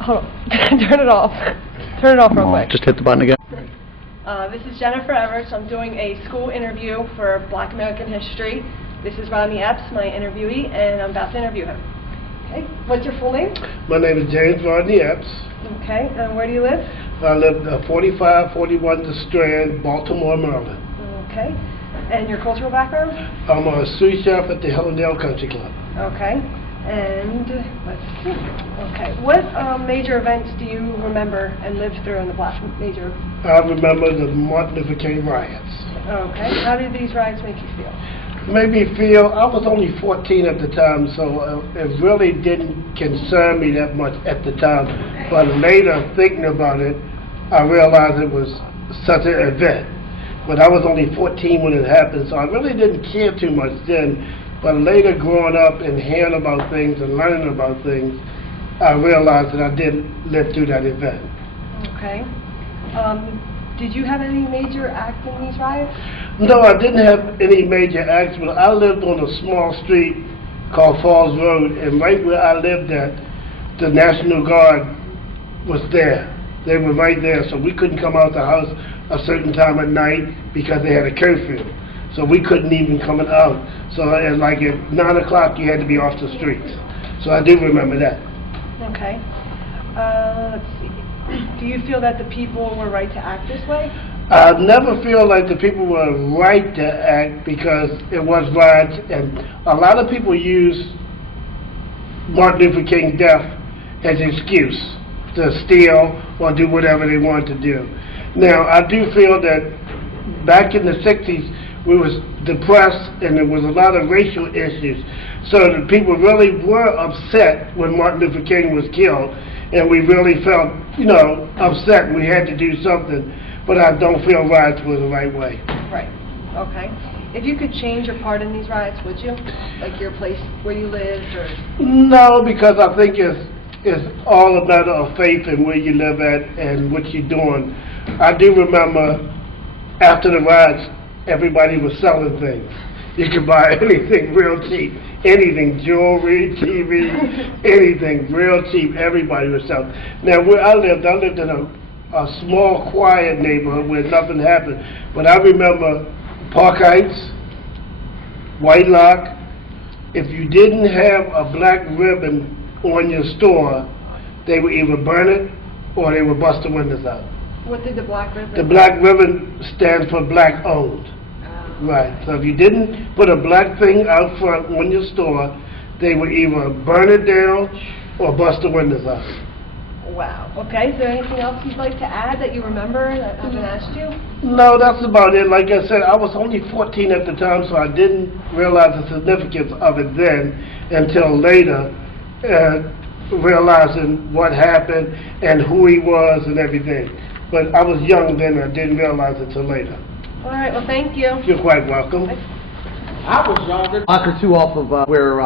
Hold on. Turn it off. Turn it off real quick. Just hit the button again. This is Jennifer Everts. I'm doing a school interview for Black American History. This is Rodney Epps, my interviewee, and I'm about to interview him. Okay. What's your full name? My name is James Rodney Epps. Okay. And where do you live? I live 4541 The Strand, Baltimore, Maryland. Okay. And your cultural background? I'm a sous chef at the Hillendale Country Club. Okay. And let's see. Okay. What major events do you remember and lived through in the Black major? I remember the Martin Luther King riots. Okay. How did these riots make you feel? Made me feel, I was only 14 at the time, so it really didn't concern me that much at the time. But later, thinking about it, I realized it was such an event. But I was only 14 when it happened, so I really didn't care too much then. But later, growing up and hearing about things and learning about things, I realized that I did live through that event. Okay. Did you have any major acts in these riots? No, I didn't have any major acts, but I lived on a small street called Falls Road, and right where I lived at, the National Guard was there. They were right there, so we couldn't come out the house a certain time at night because they had a curfew. So we couldn't even come out. So at 9 o'clock, you had to be off the streets. So I do remember that. Okay. Let's see. Do you feel that the people were right to act this way? I never feel like the people were right to act because it was riots, and a lot of people use Martin Luther King's death as an excuse to steal or do whatever they want to do. Now, I do feel that back in the 60s, we was depressed and there was a lot of racial issues. So the people really were upset when Martin Luther King was killed, and we really felt, upset. We had to do something, but I don't feel riots were the right way. Right. Okay. If you could change your part in these riots, would you? Like your place where you lived, or? No, because I think it's all a matter of faith and where you live at and what you're doing. I do remember after the riots, everybody was selling things. You could buy anything real cheap. Anything, jewelry, TV, anything real cheap. Everybody was selling. Now, where I lived in a small, quiet neighborhood where nothing happened. But I remember Park Heights, White Lock. If you didn't have a black ribbon on your store, they would either burn it or they would bust the windows out. What did the black ribbon? The black ribbon stands for black owned. Right. So if you didn't put a black thing out front on your store, they would either burn it down or bust the windows out. Wow. Okay. Is there anything else you'd like to add that you remember that I haven't asked you? No, that's about it. Like I said, I was only 14 at the time, so I didn't realize the significance of it then until later, realizing what happened and who he was and everything. But I was young then, I didn't realize it till later. All right. Well, thank you. You're quite welcome. I was younger. A block or two off of where